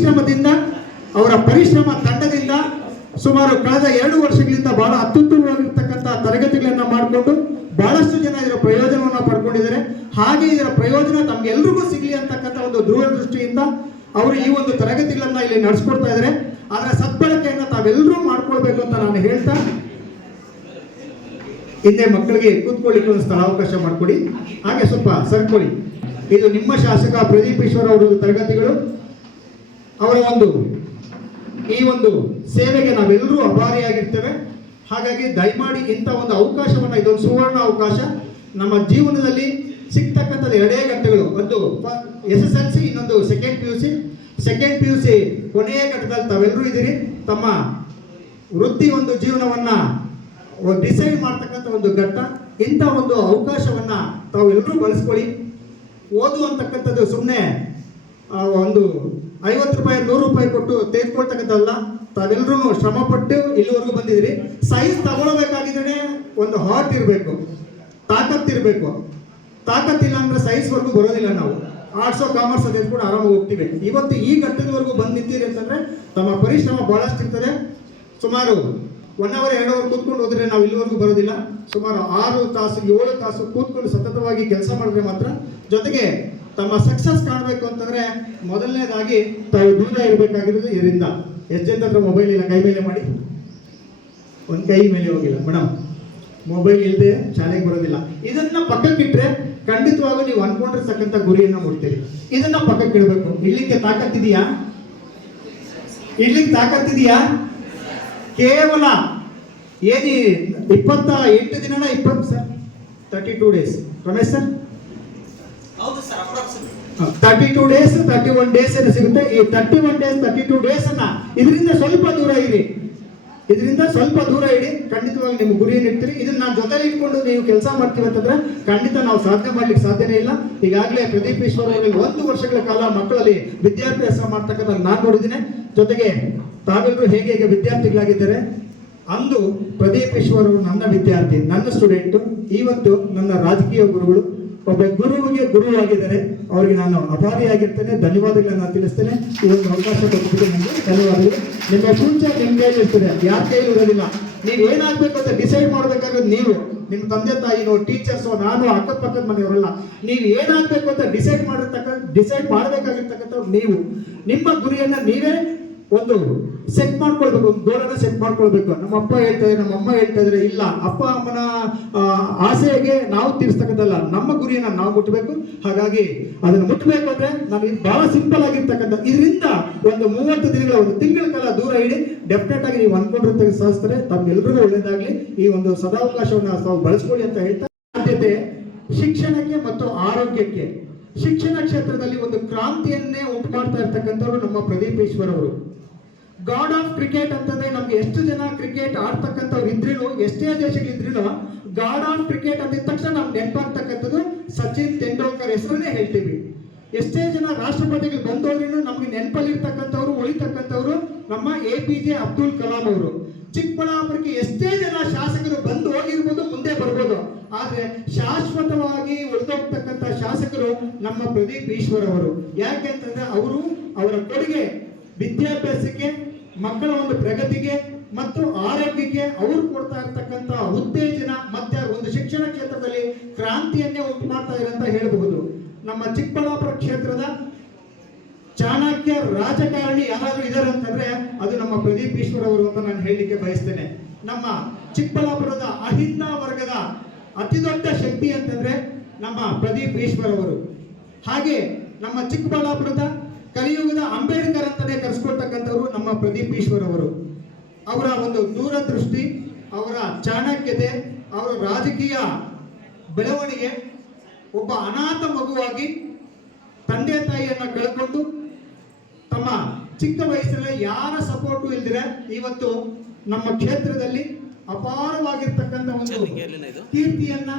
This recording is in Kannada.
ಪರಿಶ್ರಮದಿಂದ ಅವರ ಪರಿಶ್ರಮ ತಂಡದಿಂದ ಸುಮಾರು ಕಳೆದ 2 ವರ್ಷಗಳಿಂದ ಬಹಳ ಅತ್ಯುತ್ತಮವಾಗಿರ್ತಕ್ಕಂಥ ತರಗತಿಗಳನ್ನ ಮಾಡಿಕೊಂಡು ಬಹಳಷ್ಟು ಜನ ಇದರ ಪ್ರಯೋಜನವನ್ನು ಪಡ್ಕೊಂಡಿದ್ದಾರೆ. ಹಾಗೆ ಇದರ ಪ್ರಯೋಜನ ತಮ್ಗೆಲ್ರಿಗೂ ಸಿಗಲಿ ಅಂತಕ್ಕಂಥ ಒಂದು ದೂರದೃಷ್ಟಿಯಿಂದ ಅವರು ಈ ಒಂದು ತರಗತಿಗಳನ್ನ ಇಲ್ಲಿ ನಡೆಸ್ಕೊಡ್ತಾ ಇದ್ದಾರೆ. ಅದರ ಸದ್ಬಳಕೆಯನ್ನು ತಾವೆಲ್ಲರೂ ಮಾಡ್ಕೊಳ್ಬೇಕು ಅಂತ ನಾನು ಹೇಳ್ತಾ, ಹಿಂದೆ ಮಕ್ಕಳಿಗೆ ಕೂತ್ಕೊಳ್ಳಿಕ್ಕೆ ಒಂದು ಸ್ಥಳಾವಕಾಶ ಮಾಡಿಕೊಡಿ, ಹಾಗೆ ಸ್ವಲ್ಪ ಸರ್ಕೊಳ್ಳಿ. ಇದು ನಿಮ್ಮ ಶಾಸಕ ಪ್ರದೀಪ್ ಈಶ್ವರ್ ಅವರ ತರಗತಿಗಳು. ಅವರ ಈ ಒಂದು ಸೇವೆಗೆ ನಾವೆಲ್ಲರೂ ಅಭಾರಿಯಾಗಿರ್ತೇವೆ. ಹಾಗಾಗಿ ದಯಮಾಡಿ ಇಂಥ ಒಂದು ಅವಕಾಶವನ್ನು, ಇದೊಂದು ಸುವರ್ಣ ಅವಕಾಶ ನಮ್ಮ ಜೀವನದಲ್ಲಿ ಸಿಗ್ತಕ್ಕಂಥದ್ದು 2 ಗಂಟೆಗಳು. ಒಂದು SSLC, ಇನ್ನೊಂದು ಸೆಕೆಂಡ್ PUC ಕೊನೆಯ ಘಟ್ಟದಲ್ಲಿ ತಾವೆಲ್ಲರೂ ಇದ್ದೀರಿ. ತಮ್ಮ ವೃತ್ತಿ ಒಂದು ಜೀವನವನ್ನು ಡಿಸೈಡ್ ಮಾಡ್ತಕ್ಕಂಥ ಒಂದು ಘಟ್ಟ. ಇಂಥ ಒಂದು ಅವಕಾಶವನ್ನು ತಾವೆಲ್ಲರೂ ಬಳಸ್ಕೊಳ್ಳಿ. ಓದು ಅಂತಕ್ಕಂಥದ್ದು ಸುಮ್ಮನೆ ಒಂದು 50 ರೂಪಾಯಿ 100 ರೂಪಾಯಿ ಕೊಟ್ಟು ತೆಗೆದುಕೊಳ್ತಕ್ಕಂಥದ್ದಲ್ಲ. ತಾವೆಲ್ಲರೂ ಶ್ರಮಪಟ್ಟು ಇಲ್ಲಿವರೆಗೂ ಬಂದಿದ್ದೀರಿ. ಸೈನ್ಸ್ ತಗೊಳ್ಬೇಕಾಗಿದ್ರೆ ಒಂದು ಹಾರ್ಟ್ ಇರಬೇಕು, ತಾಕತ್ತಿರಬೇಕು. ತಾಕತ್ತಿಲ್ಲ ಅಂದರೆ ಸೈನ್ಸ್ವರೆಗೂ ಬರೋದಿಲ್ಲ. ನಾವು ಆರ್ಟ್ಸೋ ಕಾಮರ್ಸ್ ತೆಗೆದುಕೊಂಡು ಆರಾಮಾಗಿ ಹೋಗ್ತೀವಿ. ಇವತ್ತು ಈ ಘಟ್ಟದವರೆಗೂ ಬಂದು ನಿಂತೀರಿ ಅಂತಂದರೆ ತಮ್ಮ ಪರಿಶ್ರಮ ಭಾಳಷ್ಟು ಇರ್ತದೆ. ಸುಮಾರು 1 ಅವರ್ 2 ಅವರ್ ಕೂತ್ಕೊಂಡು ಹೋದರೆ ನಾವು ಇಲ್ಲಿವರೆಗೂ ಬರೋದಿಲ್ಲ. ಸುಮಾರು 6 ತಾಸು 7 ತಾಸು ಕೂತ್ಕೊಂಡು ಸತತವಾಗಿ ಕೆಲಸ ಮಾಡಿದ್ರೆ ಮಾತ್ರ. ಜೊತೆಗೆ ತಮ್ಮ ಸಕ್ಸಸ್ ಕಾಣಬೇಕು ಅಂತಂದ್ರೆ ಮೊದಲನೇದಾಗಿ ತಾವು ದೂರ ಇರಬೇಕಾಗಿರೋದು ಇದರಿಂದ. ಎಷ್ಟು ಜನ ಹತ್ರ ಮೊಬೈಲ್ ಇಲ್ಲ? ಕೈ ಮೇಲೆ ಮಾಡಿ. ಒಂದು ಕೈ ಮೇಲೆ ಹೋಗಿಲ್ಲ ಮೇಡಮ್. ಮೊಬೈಲ್ ಇಲ್ಲದೆ ಶಾಲೆಗೆ ಬರೋದಿಲ್ಲ. ಇದನ್ನ ಪಕ್ಕಕ್ಕಿಟ್ರೆ ಖಂಡಿತವಾಗೂ ನೀವು ಅನ್ಕೊಂಡಿರ್ತಕ್ಕಂಥ ಗುರಿಯನ್ನ ಮುಟ್ತೀರಿ. ಇದನ್ನ ಪಕ್ಕಕ್ಕೆ ಇಡಬೇಕು. ಇಡ್ಲಿಕ್ಕೆ ತಾಕತ್ತಿದೆಯಾ? ಕೇವಲ 28 ದಿನನ 20 sir 32 days. Ramesh sir 32 days 31 days ಏನು ಸಿಗುತ್ತೆ. ಈ 31 ಡೇಸ್ 32 ಡೇಸ್ ಅನ್ನ ಇದರಿಂದ ಸ್ವಲ್ಪ ದೂರ ಇಡಿ. ಖಂಡಿತವಾಗಿ ನಿಮ್ಮ ಗುರಿಯನ್ನು ಇಡ್ತೀರಿ. ಇದನ್ನ ನಾನು ಜೊತೆಲಿ ಇಟ್ಕೊಂಡು ನೀವು ಕೆಲಸ ಮಾಡ್ತೀವಿ ಅಂತಂದ್ರೆ ಖಂಡಿತ ನಾವು ಸಾಧನೆ ಮಾಡ್ಲಿಕ್ಕೆ ಸಾಧ್ಯನೇ ಇಲ್ಲ. ಈಗಾಗಲೇ ಪ್ರದೀಪ್ ಈಶ್ವರ್ ಅವರಲ್ಲಿ 1 ವರ್ಷಗಳ ಕಾಲ ಮಕ್ಕಳಲ್ಲಿ ವಿದ್ಯಾಭ್ಯಾಸ ಮಾಡ್ತಕ್ಕಂಥ ನಾನು ನೋಡಿದ್ದೀನಿ. ಜೊತೆಗೆ ತಾವೆಲ್ಲರೂ ಹೇಗೆ ವಿದ್ಯಾರ್ಥಿಗಳಾಗಿದ್ದಾರೆ. ಅಂದು ಪ್ರದೀಪ್ ಈಶ್ವರ್ ಅವರು ನನ್ನ ವಿದ್ಯಾರ್ಥಿ, ನನ್ನ ಸ್ಟೂಡೆಂಟು. ಇವತ್ತು ನನ್ನ ರಾಜಕೀಯ ಗುರುಗಳು. ಒಬ್ಬ ಗುರುವಿಗೆ ಗುರುವಾಗಿದ್ದಾರೆ. ಅವರಿಗೆ ನಾನು ಅಭಾರಿಯಾಗಿರ್ತೇನೆ. ಧನ್ಯವಾದಗಳನ್ನು ತಿಳಿಸ್ತೇನೆ. ಈ ಒಂದು ಅವಕಾಶ ಕೊಟ್ಟಿದ್ದು ನನಗೆ ಧನ್ಯವಾದಗಳು. ನಿಮ್ಮ ಫ್ಯೂಚರ್ ನಿಮ್ಮ ಕೈಲಿ ಇರ್ತದೆ, ಯಾರ ಕೈಲಿ ಇರೋದಿಲ್ಲ. ನೀವು ಏನಾಗಬೇಕು ಅಂತ ಡಿಸೈಡ್ ಮಾಡಬೇಕಾದ್ರೆ ನೀವು, ನಿಮ್ಮ ತಂದೆ ತಾಯಿನೋ, ಟೀಚರ್ಸೋ, ನಾನು, ಅಕ್ಕಪಕ್ಕದ ಮನೆಯವರಲ್ಲ. ನೀವು ಏನಾಗಬೇಕು ಅಂತ ಡಿಸೈಡ್ ಮಾಡಬೇಕಾಗಿರ್ತಕ್ಕಂಥವ್ರು ನೀವು. ನಿಮ್ಮ ಗುರಿಯನ್ನು ನೀವೇ ಒಂದು ಸೆಟ್ ಮಾಡ್ಕೊಳ್ಬೇಕು, ಒಂದು ಗೋಲನ್ನು ಸೆಟ್ ಮಾಡ್ಕೊಳ್ಬೇಕು. ನಮ್ಮ ಅಪ್ಪ ಹೇಳ್ತಾ ಇದ್ದಾರೆ, ನಮ್ಮ ಅಮ್ಮ ಹೇಳ್ತಾ ಇದ್ದಾರೆ, ಇಲ್ಲ ಅಪ್ಪ ಅಮ್ಮನ ಆಸೆಗೆ ನಾವು ತೀರಿಸ್ತಕ್ಕಂಥಲ್ಲ, ನಮ್ಮ ಗುರಿಯನ್ನು ನಾವು ಮುಟ್ಟಬೇಕು. ಹಾಗಾಗಿ ಅದನ್ನು ಮುಟ್ಟಬೇಕು ಅಂದ್ರೆ ನಮಗೆ ಬಹಳ ಸಿಂಪಲ್ ಆಗಿರ್ತಕ್ಕಂಥ ಇದರಿಂದ ಒಂದು 30 ದಿನಗಳ, 1 ತಿಂಗಳ ಕಾಲ ದೂರ ಇಡಿ. ಡೆಫಿನೆಟ್ ಆಗಿ ನೀವು ಅನ್ಕೊಂಡಿರ್ತಕ್ಕ ಸಾಧಿಸ್ತಾರೆ. ತಮ್ಗೆಲ್ರಿಗೂ ಒಳ್ಳೇದಾಗ್ಲಿ. ಈ ಒಂದು ಸದಾವಕಾಶವನ್ನು ತಾವು ಬಳಸ್ಕೊಳ್ಳಿ ಅಂತ ಹೇಳ್ತಾ, ಆದ್ಯತೆ ಶಿಕ್ಷಣಕ್ಕೆ ಮತ್ತು ಆರೋಗ್ಯಕ್ಕೆ. ಶಿಕ್ಷಣ ಕ್ಷೇತ್ರದಲ್ಲಿ ಒಂದು ಕ್ರಾಂತಿಯನ್ನೇ ಉಂಟು ಮಾಡ್ತಾ ಇರ್ತಕ್ಕಂಥವ್ರು ನಮ್ಮ ಪ್ರದೀಪ್ ಈಶ್ವರ್ ಅವರು. ಗಾಡ್ ಆಫ್ ಕ್ರಿಕೆಟ್ ಅಂತಂದ್ರೆ ನಮ್ಗೆ ಎಷ್ಟು ಜನ ಕ್ರಿಕೆಟ್ ಆಡ್ತಕ್ಕಂಥವ್ರು ಇದ್ರೂ, ಎಷ್ಟೇ ದೇಶಗಳಿದ್ರೂ ಗಾಡ್ ಆಫ್ ಕ್ರಿಕೆಟ್ ಅಂದಿದ ತಕ್ಷಣ ನಮ್ಗೆ ನೆನಪಾಗ್ತಕ್ಕಂಥದ್ದು ಸಚಿನ್ ತೆಂಡೂಲ್ಕರ್ ಹೆಸರನ್ನೇ ಹೇಳ್ತೀವಿ. ಎಷ್ಟೇ ಜನ ರಾಷ್ಟ್ರಪತಿಗಳು ಬಂದವ್ರೂ ನಮ್ಗೆ ನೆನಪಲ್ಲಿರ್ತಕ್ಕಂಥವ್ರು, ಉಳಿತಕ್ಕಂಥವ್ರು ನಮ್ಮ APJ ಅಬ್ದುಲ್ ಕಲಾಂ ಅವರು. ಚಿಕ್ಕಬಳ್ಳಾಪುರಕ್ಕೆ ಎಷ್ಟೇ ಜನ ಶಾಸಕರು ಬಂದು ಹೋಗಿರ್ಬೋದು, ಮುಂದೆ ಬರ್ಬೋದು, ಆದ್ರೆ ಶಾಶ್ವತವಾಗಿ ಉಳಿದೋಗ್ತಕ್ಕಂಥ ಶಾಸಕರು ನಮ್ಮ ಪ್ರದೀಪ್ ಈಶ್ವರ್ ಅವರು. ಯಾಕೆಂತಂದ್ರೆ ಅವರು ಅವರ ಕೊಡುಗೆ ವಿದ್ಯಾಭ್ಯಾಸಕ್ಕೆ, ಮಕ್ಕಳ ಒಂದು ಪ್ರಗತಿಗೆ ಮತ್ತು ಆರೋಗ್ಯಕ್ಕೆ ಅವರು ಕೊಡ್ತಾ ಇರ್ತಕ್ಕಂಥ ಉತ್ತೇಜನ ಮತ್ತೆ ಒಂದು ಶಿಕ್ಷಣ ಕ್ಷೇತ್ರದಲ್ಲಿ ಕ್ರಾಂತಿಯನ್ನೇ ಉಂಟು ಮಾಡ್ತಾ ಇದ್ದಾರೆ ಅಂತ ಹೇಳಬಹುದು. ನಮ್ಮ ಚಿಕ್ಕಬಳ್ಳಾಪುರ ಕ್ಷೇತ್ರದ ಚಾಣಕ್ಯ ರಾಜಕಾರಣಿ ಯಾರಾದ್ರೂ ಇದ್ದಾರೆ ಅಂತಂದ್ರೆ ಅದು ನಮ್ಮ ಪ್ರದೀಪ್ ಈಶ್ವರ್ ಅವರು ಅಂತ ನಾನು ಹೇಳಲಿಕ್ಕೆ ಬಯಸ್ತೇನೆ. ನಮ್ಮ ಚಿಕ್ಕಬಳ್ಳಾಪುರದ ಅಹಿಂದ ವರ್ಗದ ಅತಿ ದೊಡ್ಡ ಶಕ್ತಿ ಅಂತಂದ್ರೆ ನಮ್ಮ ಪ್ರದೀಪ್ ಈಶ್ವರ್ ಅವರು. ಹಾಗೆ ನಮ್ಮ ಚಿಕ್ಕಬಳ್ಳಾಪುರದ ಕಲಿಯುಗದ ಅಂಬೇಡ್ಕರ್ ಅಂತಾನೆ ಕರೆಸ್ಕೊಳ್ತಕ್ಕಂಥವ್ರು ನಮ್ಮ ಪ್ರದೀಪ್ ಈಶ್ವರ್ ಅವರು. ಅವರ ಒಂದು ದೂರದೃಷ್ಟಿ, ಅವರ ಚಾಣಕ್ಯತೆ, ಅವರ ರಾಜಕೀಯ ಬೆಳವಣಿಗೆ, ಒಬ್ಬ ಅನಾಥ ಮಗುವಾಗಿ ತಂದೆ ತಾಯಿಯನ್ನ ಕಳ್ಕೊಂಡು ತಮ್ಮ ಚಿಕ್ಕ ವಯಸ್ಸಲ್ಲಿ ಯಾರ ಸಪೋರ್ಟು ಇಲ್ದಿರೆ ಇವತ್ತು ನಮ್ಮ ಕ್ಷೇತ್ರದಲ್ಲಿ ಅಪಾರವಾಗಿರ್ತಕ್ಕಂಥ ಒಂದು ಕೀರ್ತಿಯನ್ನ